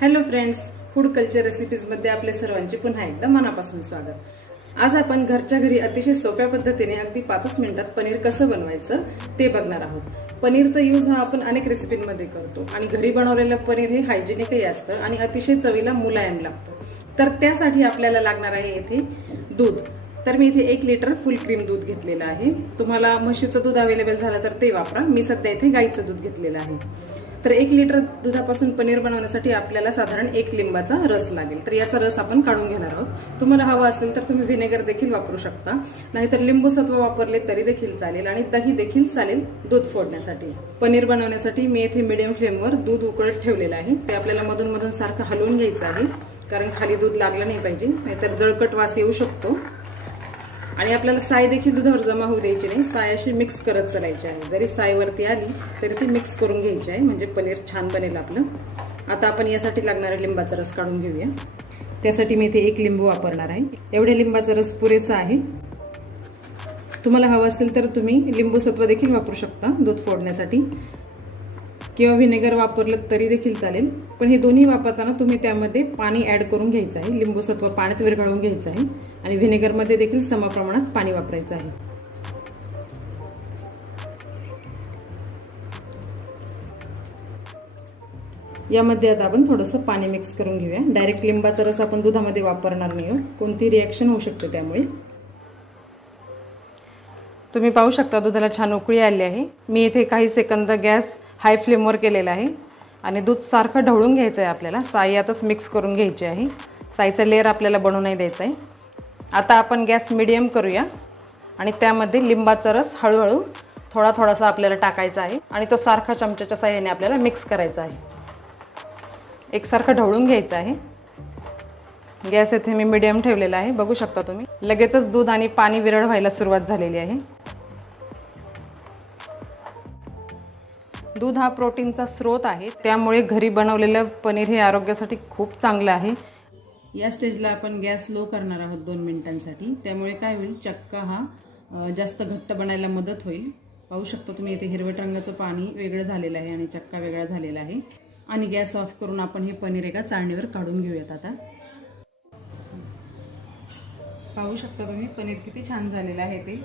Hello friends, food culture रेसिपीजमध्ये आपले सर्वांचे पुन्हा एकदा मनापासून स्वागत। आज आपण घरच्या घरी अतिशय सोप्या पद्धतीने अगदी 5 मिनिटात पनीर कसं बनवायचं ते बघणार आहोत। पनीरचा यूज हा आपण अनेक रेसिपींमध्ये करतो आणि घरी बनवलेलं पनीर हे हायजेनिकही असतं आणि अतिशय चवीला मुलायम लागतं। तर त्यासाठी आपल्याला लागणार आहे येथे दूध। तर मी इथे 1 लिटर फुल क्रीम दूध घेतलेलं आहे। तुम्हाला म्हशीचं दूध अवेलेबल झालं तर ते वापरा, मी सध्या इथे गाईचं दूध घेतलेलं आहे। तर 1 लिटर दुधापासून पनीर बनवण्यासाठी आपल्याला साधारण 1 लिंबाचा रस लागेल। तर याचा रस आपण काढून घेणार आहोत। तुम्हाला हवा असेल तर तुम्ही व्हिनेगर देखील वापरू शकता, नाहीतर लिंबू सत्व वापरले तरी देखील चालेल आणि दही देखील चालेल दूध फोडण्यासाठी। पनीर बनवण्यासाठी मी येथे मीडियम फ्लेमवर दूध उकळत ठेवलेलं आहे। ते आपल्याला मधून मधून सारखं हलवून घ्यायचं आहे, कारण खाली दूध लागलं नाही पाहिजे, नाहीतर जळकट वास येऊ शकतो। आणि आपल्याला साय देखील दुधावर जमा होऊ द्यायची नाही, साय अशी मिक्स करत चालायची आहे। जरी साय वरती आली तरी ती मिक्स करून घ्यायची आहे, म्हणजे पनीर छान बनेल आपलं। आता आपण यासाठी लागणारा लिंबाचा रस काढून घेऊया। त्यासाठी मी इथे 1 लिंबू वापरणार आहे। एवढे लिंबाचा रस पुरेसा आहे। तुम्हाला हवं असेल तर तुम्ही लिंबू सत्व देखील वापरू शकता दूध फोडण्यासाठी, किंवा व्हिनेगर वापरलं तरी देखील चालेल। पण हे दोन्ही वापरताना तुम्ही त्यामध्ये पाणी ऍड करून घ्यायचं आहे। लिंबू सत्व पाण्यात विरघळवून घ्यायचं आहे आणि व्हिनेगरमध्ये देखील समप्रमाणात पाणी वापरायचं आहे। यामध्ये आता आपण थोडंसं पाणी मिक्स करून घेऊया। डायरेक्ट लिंबाचा रस आपण दुधामध्ये वापरणार नाही, कोणती रिॲक्शन होऊ शकते त्यामुळे। तुम्ही पाहू शकता दुधाला छान उकळी आली आहे। मी इथे काही सेकंद गॅस हाय फ्लेमवर केलेला आहे आणि दूध सारखं ढवळून घ्यायचं आहे आपल्याला। साई यातच मिक्स करून घ्यायची आहे, साईचा लेअर आपल्याला बनवू नाही द्यायचा आहे। आता आपण गॅस मीडियम करूया आणि त्यामध्ये लिंबाचा रस हळूहळू थोडा थोडासा आपल्याला टाकायचा आहे आणि तो सारखा चमच्याच्या साहाय्याने आपल्याला मिक्स करायचा आहे। एकसारखं ढवळून घ्यायचं आहे। गॅस इथे मी मीडियम ठेवलेला आहे, बघू शकता तुम्ही। लगेचच दूध आणि पाणी विरळ व्हायला सुरुवात झालेली आहे। दूध हा प्रोटीनचा स्रोत आहे, त्यामुळे घरी बनवलेलं पनीर हे आरोग्यासाठी खूप चांगलं आहे। या स्टेजला आपण गॅस लो करणार आहोत 2 मिनिटांसाठी। त्यामुळे काय होईल, चक्का हा जास्त घट्ट बनायला मदत होईल। पाहू शकता तुम्ही इथे हिरवट रंगाचं पाणी वेगळं झालेलं आहे आणि चक्का वेगळा झालेला आहे। आणि गॅस ऑफ करून आपण हे पनीर एका चाळणीवर काढून घेऊयात। आता पाहू शकता तुम्ही पनीर किती छान झालेलं आहे, ते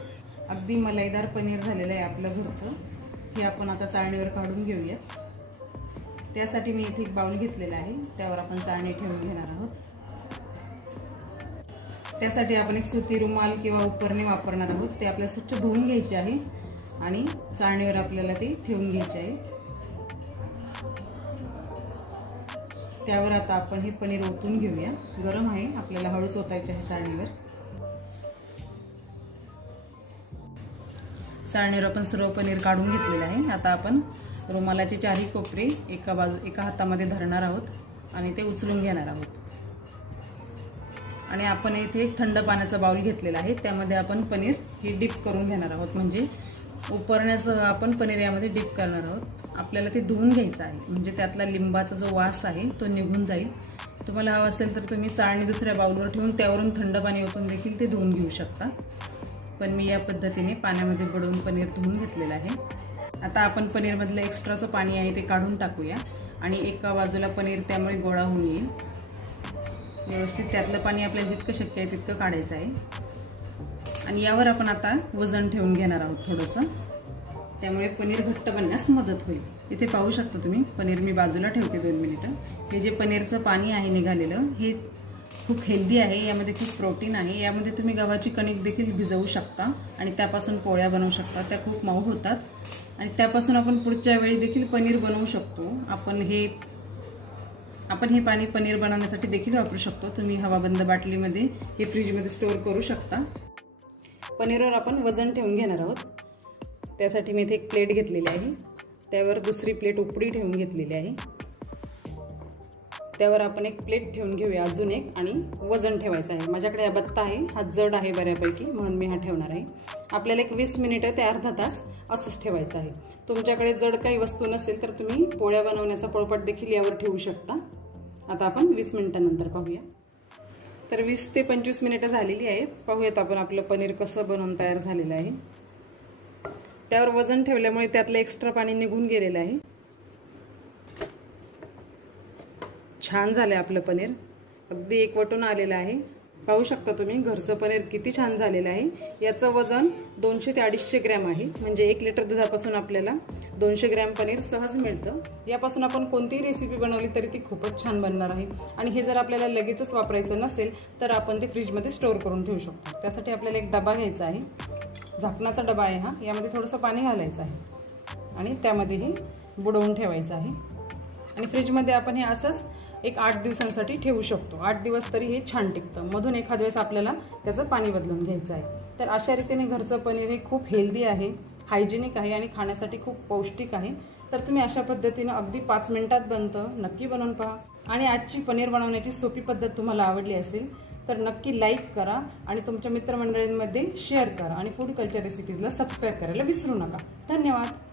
अगदी मलाईदार पनीर झालेलं आहे आपलं घरचं। हे आपण आता चाळणीवर काढून घेऊयात। त्यासाठी मी इथे एक बाउल घेतलेला आहे, त्यावर आपण चाळणी ठेवून घेणार आहोत। त्यासाठी आपण एक सुती रुमाल किंवा उपरणी वापरणार आहोत। ते आपल्याला स्वच्छ धुवून घ्यायचे आहे आणि चाळणीवर आपल्याला ते ठेवून घ्यायचे आहे। त्यावर आता आपण हे पनीर ओतून घेऊया। गरम आहे, आपल्याला हळूच ओतायचे आहे चाळणीवर। चाळणीवर आपण सर्व पनीर काढून घेतलेलं आहे। आता आपण रुमालाचे 4ही कोपरे एका हातामध्ये धरणार आहोत आणि ते उचलून घेणार आहोत। आणि आपण इथे एक थंड पाण्याचा बाउल घेतलेला आहे, त्यामध्ये आपण पनीर हे डिप करून घेणार आहोत। म्हणजे उपरण्याचं आपण पनीर यामध्ये डिप करणार आहोत। आपल्याला ते धुवून घ्यायचं आहे, म्हणजे त्यातला लिंबाचा जो वास आहे तो निघून जाईल। तुम्हाला हवं असेल तर तुम्ही चाळणी दुसऱ्या बाउलवर ठेवून त्यावरून थंड पाणी ओतून देखील ते धुवून घेऊ शकता, पण मी या पद्धतीने पाण्यामध्ये बुडवून पनीर धुवून घेतलेलं आहे। आता आपण पनीरमधलं एक्स्ट्राचं पाणी आहे ते काढून टाकूया आणि एका बाजूला पनीर त्यामुळे गोळा होऊन येईल व्यवस्थित। त्यातलं पाणी आपल्याला जितकं शक्य आहे तितकं काढायचं आहे। आणि यावर आपण आता वजन ठेवून घेणार आहोत थोडंसं, त्यामुळे पनीर घट्ट बनण्यास मदत होईल। इथे पाहू शकता तुम्ही पनीर मी बाजूला ठेवते 2 मिनिटं। हे जे पनीरचं पाणी आहे निघालेलं, हे खूप हेल्दी आहे, यामध्ये खूप प्रोटीन आहे। यामध्ये तुम्ही गव्हाची कणिक देखील भिजवू शकता आणि त्यापासून पोळ्या बनवू शकता, त्या खूप मऊ होतात आणि त्यापासून आपण पुढच्या वेळी देखील पनीर बनवू शकतो। आपण हे पाणी पनीर बनवण्यासाठी देखील वापरू शकतो। तुम्ही हवाबंद बाटलीमध्ये हे फ्रीजमध्ये स्टोअर करू शकता। पनीरवर आपण वजन ठेवून घेणार आहोत। त्यासाठी मी इथे एक प्लेट घेतलेली आहे, त्यावर दुसरी प्लेट उपडी ठेवून घेतलेली आहे। त्यावर आपण एक प्लेट ठेवून घेऊया अजून एक, आणि वजन ठेवायचं आहे। माझ्याकडे हा बत्ता आहे, हा जड आहे बऱ्यापैकी, म्हणून मी हा ठेवणार आहे। आपल्याला एक 20 मिनिटं ते अर्धा तास असंच ठेवायचं आहे। तुमच्याकडे जड काही वस्तू नसेल तर तुम्ही पोळ्या बनवण्याचा पोळपाट देखील यावर ठेवू शकता। आता आपण 20 मिनिटांनंतर पाहूया। तर 20 ते 25 मिनिटं झालेली आहेत। पाहूयात आपण आपलं पनीर कसं बनवून तयार झालेलं आहे। त्यावर वजन ठेवल्यामुळे त्यातलं एक्स्ट्रा पाणी निघून गेलेलं आहे। छान झालं आहे आपलं पनीर, अगदी एकवटून आलेलं आहे। पाहू शकता तुम्ही घरचं पनीर किती छान झालेलं आहे। याचं वजन 200 ते 250 ग्रॅम आहे, म्हणजे 1 लिटर दुधापासून आपल्याला 200 ग्रॅम पनीर सहज मिळतं। यापासून आपण कोणतीही रेसिपी बनवली तरी ती खूपच छान बनणार आहे। आणि हे जर आपल्याला लगेचच वापरायचं नसेल तर आपण ते फ्रीजमध्ये स्टोअर करून ठेवू शकतो। त्यासाठी आपल्याला एक डबा घ्यायचा आहे, झाकणाचा डबा आहे हा। यामध्ये थोडंसं पाणी घालायचं आहे आणि त्यामध्येही बुडवून ठेवायचं आहे। आणि फ्रीजमध्ये आपण हे असंच एक 8 दिवसांसाठी ठेवू शकतो। 8 दिवस तरी हे छान टिकतं। मधून एखाद वेळेस आपल्याला त्याचं पाणी बदलून घ्यायचं आहे। तर अशा रीतीने घरचं पनीर हे खूप हेल्दी आहे, हायजेनिक आहे आणि खाण्यासाठी खूप पौष्टिक आहे। तर तुम्ही अशा पद्धतीने अगदी 5 मिनिटात बनतं, नक्की बनवून पहा। आणि आजची पनीर बनवण्याची सोपी पद्धत तुम्हाला आवडली असेल तर नक्की लाईक करा आणि तुमच्या मित्रमंडळींमध्ये शेअर करा आणि फूड कल्चर रेसिपीजला सबस्क्राईब करायला विसरू नका। धन्यवाद।